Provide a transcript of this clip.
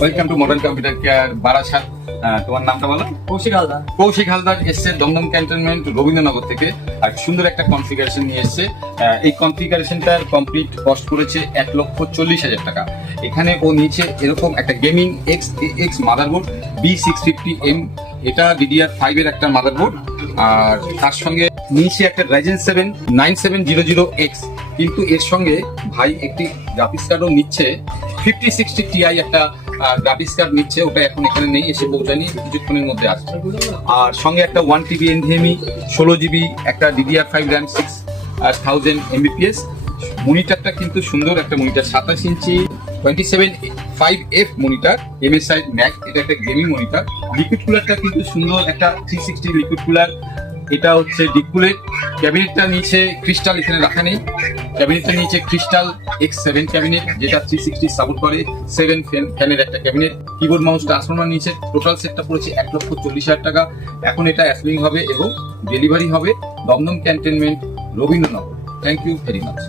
Welcome to modern computer care Barasat. তোমার নামটা বলো? কৌশিক হালদার। কৌশিক হালদার এসছে দমদম ক্যান্টনমেন্ট রবীন্দ্রনগর থেকে, আর সুন্দর একটা কনফিগারেশন নিয়ে এসছে। এই কনফিগারেশনটার কমপ্লিট কস্ট করেছে 1,40,000 টাকা। এখানে ও নিচে এরকম একটা গেমিং এক্স মাদারবোর্ড B650M, এটা DDR5 এর একটা মাদারবোর্ড, আর তার সঙ্গে নিচে একটা Ryzen 7 9700X, কিন্তু এর সঙ্গে ভাই একটি গ্রাফিক্স কার্ডও নিচ্ছে, 5060 Ti একটা গ্রাফিক্স কার্ড নিচ্ছে। ওটা এখন এখানে নেই, এসে পৌঁছায়নি, কিছুক্ষণের মধ্যে আসবে। আর সঙ্গে একটা 1TB NVMe 16GB একটা DDR5 RAM 6000 Mbps। মনিটরটা কিন্তু সুন্দর একটা মনিটর, 27 ইঞ্চি 27.5F মনিটর, MSI ম্যাক, এটা একটা গেমিং মনিটর। লিকুইড কুলারটা কিন্তু সুন্দর একটা 360 লিকুইড কুলার, এটা হচ্ছে ডিকুলেট। ক্যাবিনেটটা নিচে ক্রিস্টাল, এখানে রাখা নেই। ক্যাবিনেটটা নিচে ক্রিস্টাল X7 ক্যাবিনেট, যেটা 360 সাপোর্ট করে, 7 ফ্যানের একটা ক্যাবিনেট। কিবোর্ড মাউস ট্রান্সফর্মার নিচে। টোটাল সেটটা পড়েছে 1,40,000 টাকা। এখন এটা অ্যাসেম্বলিং হবে এবং ডেলিভারি হবে Dum Dum cantonment Rabindranagar. Thank you very much.